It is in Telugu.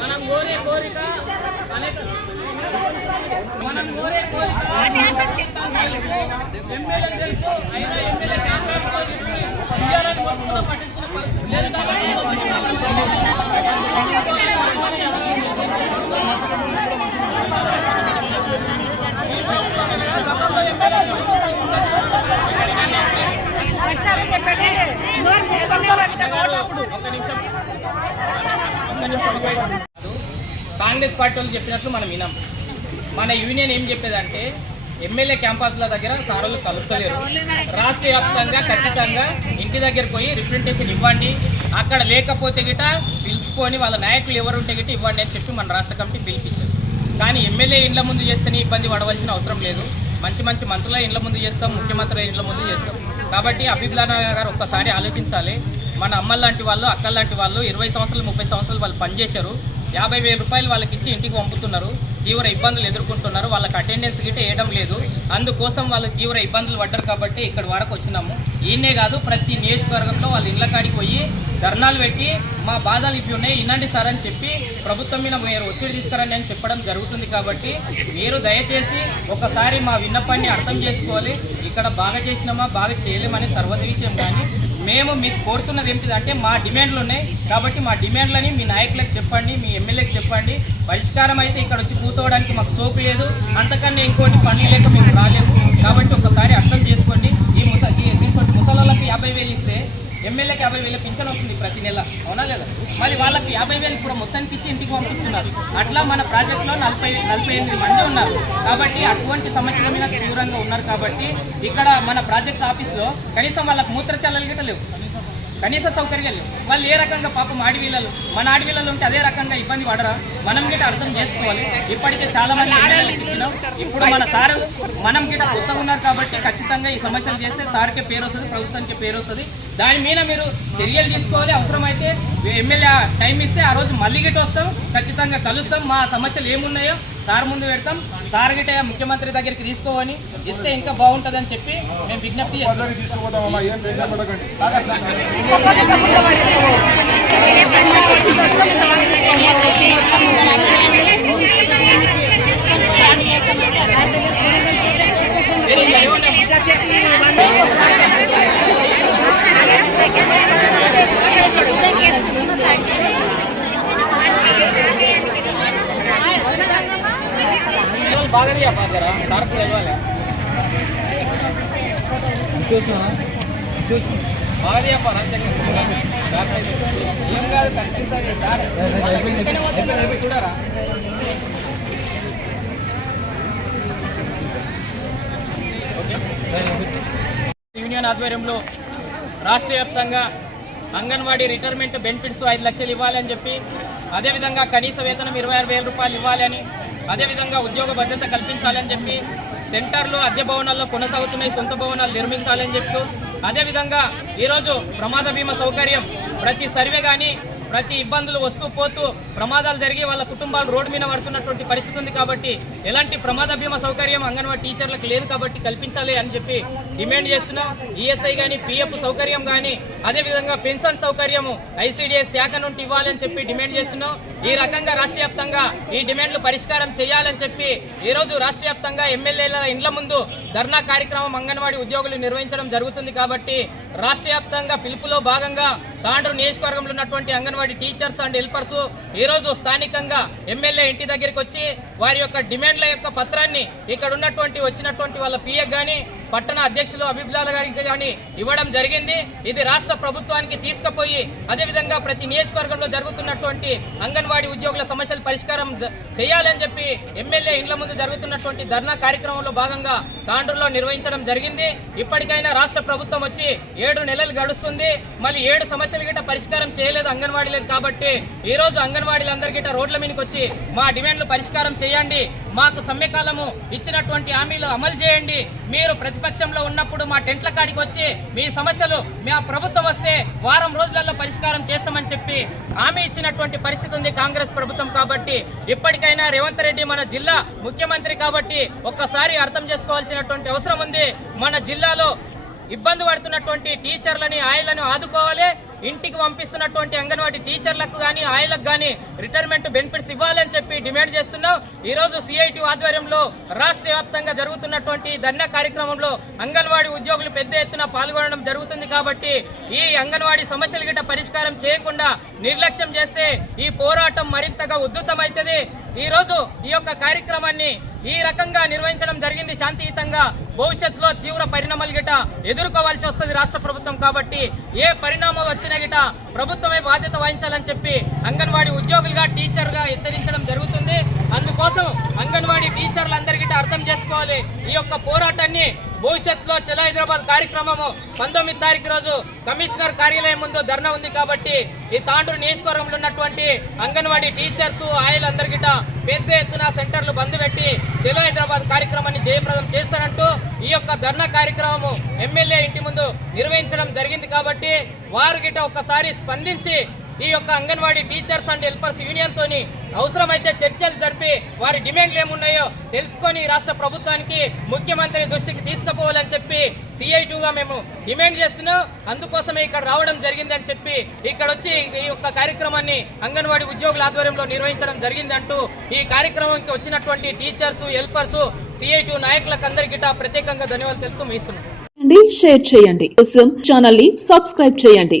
మనం కోరే కోరిక అనేక మనం కోరే కోరిక ఎమ్మెల్యే తెలుసు అయినా ఎమ్మెల్యే ఇయ్యాలని మొత్తం పట్టించుకున్న పరిస్థితి లేదు కాబట్టి ఒక్క నిమిషం ఒక్క నిమిషం ఒక్క నిమిషం. కాంగ్రెస్ పార్టీ వాళ్ళు చెప్పినట్లు మనం వినాం. మన యూనియన్ ఏం చెప్పేదంటే ఎమ్మెల్యే క్యాంపస్ల దగ్గర సార్లు కలుస్తలేరు రాష్ట్ర వ్యాప్తంగా ఖచ్చితంగా ఇంటి దగ్గరకు పోయి రిప్రజెంటేషన్ ఇవ్వండి. అక్కడ లేకపోతే గిట పిలుచుకొని వాళ్ళ నాయకులు ఎవరు ఉంటే గిట ఇవ్వండి అని చెప్పి మన రాష్ట్ర కమిటీ పిలిపించారు కానీ ఎమ్మెల్యే ఇండ్ల ముందు చేస్తేనే ఇబ్బంది పడవలసిన అవసరం లేదు. మంచి మంచి మంత్రుల ఇండ్ల ముందు చేస్తాం ముఖ్యమంత్రుల ఇండ్ల ముందు చేస్తాం. కాబట్టి అభిప్లాన గారు ఒక్కసారి ఆలోచించాలి. మన అమ్మలాంటి వాళ్ళు అక్కల లాంటి వాళ్ళు ఇరవై సంవత్సరాలు ముప్పై సంవత్సరాలు వాళ్ళు పనిచేశారు యాభై వేల రూపాయలు వాళ్ళకి ఇచ్చి ఇంటికి పంపుతున్నారు. తీవ్ర ఇబ్బందులు ఎదుర్కొంటున్నారు. వాళ్ళకి అటెండెన్స్ గిట్ట వేయడం లేదు. అందుకోసం వాళ్ళు తీవ్ర ఇబ్బందులు పడ్డారు కాబట్టి ఇక్కడ వరకు వచ్చినాము. ఈయనే కాదు ప్రతి నియోజకవర్గంలో వాళ్ళ ఇళ్ళ కాడికి పోయి ధర్నాలు పెట్టి మా బాధలు ఇవి ఉన్నాయి ఇనండి సార్ అని చెప్పి ప్రభుత్వం మీద మీరు ఒత్తిడి తీసుకురండి అని చెప్పడం జరుగుతుంది కాబట్టి మీరు దయచేసి ఒకసారి మా విన్నపాన్ని అర్థం చేసుకోవాలి. ఇక్కడ బాగా చేసినామా బాగా చేయలేమని తర్వాత విషయం కానీ మేము మీకు కోరుతున్నది ఏంటిదంటే మా డిమాండ్లు ఉన్నాయి కాబట్టి మా డిమాండ్లని మీ నాయకులకు చెప్పండి మీ ఎమ్మెల్యేకి చెప్పండి. పరిష్కారం అయితే ఇక్కడ వచ్చి కూర్చోవడానికి మాకు సోపు లేదు. అంతకన్నా ఇంకోటి పని లేక మేము రాలేము. కాబట్టి ఒకసారి అర్థం చేసుకోండి. ఈ ముస ఈ ముసలోళ్ళకి యాభై వేలు ఇస్తే ఎమ్మెల్యేకి యాభై వేలు పింఛన్ వస్తుంది ప్రతి నెల. అవునా లేదా? మళ్ళీ వాళ్ళకి యాభై వేలు కూడా మొత్తానికి ఇచ్చి ఇంటికి పంపిస్తున్నారు. అట్లా మన ప్రాజెక్టులో నలభై నలభై ఎనిమిది మంది ఉన్నారు. కాబట్టి అటువంటి సమస్యల మీద తీవ్రంగా ఉన్నారు కాబట్టి ఇక్కడ మన ప్రాజెక్ట్ ఆఫీస్లో కనీసం వాళ్ళకి మూత్రశాలలు గిట్ట లేవు. కనీస సౌకర్యాలు లేవు. వాళ్ళు ఏ రకంగా పాపం ఆడవిల్లలు మన ఆడవిల్లలు ఉంటే అదే రకంగా ఇబ్బంది పడరా? మనం గిట్ట అర్థం చేసుకోవాలి. ఇప్పటికే చాలా మంది ఇచ్చినాం. ఇప్పుడు మన సారు మనం గిట్ట కొత్తగా ఉన్నారు కాబట్టి ఖచ్చితంగా ఈ సమస్యలు చేస్తే సార్కే పేరు వస్తుంది ప్రభుత్వానికి పేరు వస్తుంది. దాని మీద మీరు చర్యలు తీసుకోవాలి. అవసరమైతే ఎమ్మెల్యే టైం ఇస్తే ఆ రోజు మళ్ళీ గిట్ట వస్తాం. ఖచ్చితంగా కలుస్తాం. మా సమస్యలు ఏమున్నాయో సార్ ముందు పెడతాం. సార్ గిట్ట ముఖ్యమంత్రి దగ్గరికి తీసుకోవని ఇస్తే ఇంకా బాగుంటుందని చెప్పి మేము విజ్ఞప్తి చేస్తాం తీసుకుపోతామమ్మా ఏం టెన్షన్ పడకండి బాగా తీయరా బాగా ఏం కాదు కనిపిస్తుంది సార్ చూడరా యూనియన్ ఆధ్వర్యంలో రాష్ట్ర వ్యాప్తంగా అంగన్వాడీ రిటైర్మెంట్ బెనిఫిట్స్ ఐదు లక్షలు ఇవ్వాలని చెప్పి అదేవిధంగా కనీస వేతనం ఇరవై ఆరు వేల రూపాయలు ఇవ్వాలని అదేవిధంగా ఉద్యోగ భద్రత కల్పించాలని చెప్పి సెంటర్లు అద్దె భవనాల్లో కొనసాగుతున్నాయి సొంత భవనాలు నిర్మించాలని చెప్తూ అదేవిధంగా ఈరోజు ప్రమాద బీమా సౌకర్యం ప్రతి సర్వే కానీ ప్రతి ఇబ్బందులు వస్తూ పోతూ ప్రమాదాలు జరిగి వాళ్ళ కుటుంబాలు రోడ్డు మీద పడుతున్నటువంటి పరిస్థితి ఉంది కాబట్టి ఎలాంటి ప్రమాద బీమా సౌకర్యం అంగన్వాడీ టీచర్లకు లేదు కాబట్టి కల్పించాలి అని చెప్పి డిమాండ్ చేస్తున్నాం. ఈఎస్ఐ కానీ పిఎఫ్ సౌకర్యం కానీ అదేవిధంగా పెన్షన్ సౌకర్యము ఐసీడీఎస్ శాఖ నుండి ఇవ్వాలని చెప్పి డిమాండ్ చేస్తున్నాం. ఈ రకంగా రాష్ట్ర వ్యాప్తంగా ఈ డిమాండ్లు పరిష్కారం చేయాలని చెప్పి ఈరోజు రాష్ట్ర వ్యాప్తంగా ఎమ్మెల్యేల ఇండ్ల ముందు ధర్నా కార్యక్రమం అంగన్వాడీ ఉద్యోగులు నిర్వహించడం జరుగుతుంది కాబట్టి రాష్ట్ర వ్యాప్తంగా పిలుపులో భాగంగా తాండ్రు నియోజకవర్గంలో ఉన్నటువంటి అంగన్వాడీ టీచర్స్ అండ్ హెల్పర్స్ ఈ రోజు స్థానికంగా ఎమ్మెల్యే ఇంటి దగ్గరికి వచ్చి వారి యొక్క డిమాండ్ల యొక్క పత్రాన్ని ఇక్కడ ఉన్నటువంటి వచ్చినటువంటి వాళ్ళ పిఏ కానీ పట్టణ అధ్యక్షులు అభిప్రాయాల గారికి కానీ ఇవ్వడం జరిగింది. ఇది రాష్ట్ర ప్రభుత్వానికి తీసుకుపోయి అదేవిధంగా ప్రతి నియోజకవర్గంలో జరుగుతున్నటువంటి అంగన్వాడీ ఉద్యోగుల సమస్యల పరిష్కారం చేయాలని చెప్పి ఎమ్మెల్యే ఇండ్ల ముందు జరుగుతున్నటువంటి ధర్నా కార్యక్రమంలో భాగంగా తాండ్రులో నిర్వహించడం జరిగింది. ఇప్పటికైనా రాష్ట్ర ప్రభుత్వం వచ్చి ఏడు నెలలు గడుస్తుంది. మళ్ళీ ఏడు సమస్యలు గిట్ట పరిష్కారం చేయలేదు అంగన్వాడీలేదు కాబట్టి ఈ రోజు అంగన్వాడీలందరి గిట్ట రోడ్ల మీదకి వచ్చి మా డిమాండ్లు పరిష్కారం చేయండి. మాకు సమ్మెకాలము ఇచ్చినటువంటి హామీలు అమలు చేయండి. మీరు ప్రతిపక్షంలో ఉన్నప్పుడు మా టెంట్ల కాడికి వచ్చి మీ సమస్యలు మా ప్రభుత్వం వస్తే వారం రోజులలో పరిష్కారం చేస్తామని చెప్పి హామీ ఇచ్చినటువంటి పరిస్థితి ఉంది కాంగ్రెస్ ప్రభుత్వం కాబట్టి. ఇప్పటికైనా రేవంత్ రెడ్డి మన జిల్లా ముఖ్యమంత్రి కాబట్టి ఒక్కసారి అర్థం చేసుకోవాల్సినటువంటి అవసరం ఉంది. మన జిల్లాలో ఇబ్బంది పడుతున్నటువంటి టీచర్లని ఆయలను ఆదుకోవాలి. ఇంటికి పంపిస్తున్నటువంటి అంగన్వాడీ టీచర్లకు కానీ ఆయలకు కానీ రిటైర్మెంట్ బెనిఫిట్స్ ఇవ్వాలని చెప్పి డిమాండ్ చేస్తున్నాం. ఈ రోజు సిఐటి ఆధ్వర్యంలో రాష్ట్ర వ్యాప్తంగా జరుగుతున్నటువంటి ధర్నా కార్యక్రమంలో అంగన్వాడీ ఉద్యోగులు పెద్ద ఎత్తున పాల్గొనడం జరుగుతుంది కాబట్టి ఈ అంగన్వాడీ సమస్యలు గిట్ట పరిష్కారం చేయకుండా నిర్లక్ష్యం చేస్తే ఈ పోరాటం మరింతగా ఉద్ధృతమవుతుంది ఈ రోజు ఈ యొక్క కార్యక్రమాన్ని ఈ రకంగా నిర్వహించడం జరిగింది శాంతియుతంగా. భవిష్యత్తులో తీవ్ర పరిణామాలు గిట ఎదుర్కోవాల్సి వస్తుంది రాష్ట్ర ప్రభుత్వం కాబట్టి ఏ పరిణామం వచ్చినా గిట ప్రభుత్వమే బాధ్యత వహించాలని చెప్పి అంగన్వాడీ ఉద్యోగులుగా టీచర్గా హెచ్చరించడం జరుగుతుంది. అందుకోసం అంగన్వాడీ టీచర్లందరికీ అర్థం చేసుకోవాలి. ఈ యొక్క పోరాటాన్ని భవిష్యత్తులో చలో హైదరాబాద్ కార్యక్రమము పంతొమ్మిది తారీఖు రోజు కమిషనర్ కార్యాలయం ముందు ధర్నా ఉంది కాబట్టి ఈ తాండూరు నియోజకవర్గంలో ఉన్నటువంటి అంగన్వాడీ టీచర్స్ ఆయలందరికీ పెద్ద ఎత్తున సెంటర్లు బంద్ పెట్టి చలో హైదరాబాద్ కార్యక్రమాన్ని జయప్రదం చేస్తారంటూ ఈ యొక్క ధర్నా కార్యక్రమము ఎమ్మెల్యే ఇంటి ముందు నిర్వహించడం జరిగింది కాబట్టి వారు గిట్ట ఒక్కసారి స్పందించి ఈ యొక్క anganwadi teachers and helpers union తోని అవసరమైతే చర్చలు జరిపి వారి డిమాండ్లు ఏమున్నాయో తెలుసుకొని రాష్ట్ర ప్రభుత్వానికి ముఖ్యమంత్రి దృష్టికి తీసుకుపోవాలని చెప్పి సిఐటిగా మేము డిమాండ్ చేస్తున్నాం. అందుకోసమే ఇక్కడ రావడం జరిగిందని చెప్పి ఇక్కడ వచ్చి ఈ యొక్క కార్యక్రమాన్ని అంగన్వాడీ ఉద్యోగుల ఆధ్వర్యంలో నిర్వహించడం జరిగిందంటూ ఈ కార్యక్రమానికి వచ్చినటువంటి టీచర్స్ హెల్పర్స్ సిఐటి నాయకులకు అందరికీ ప్రత్యేకంగా ధన్యవాదాలు తెలుపుతూ ముగిస్తున్నాం. షేర్ చేయండి. కోసం ఛానల్ని సబ్స్క్రైబ్ చేయండి.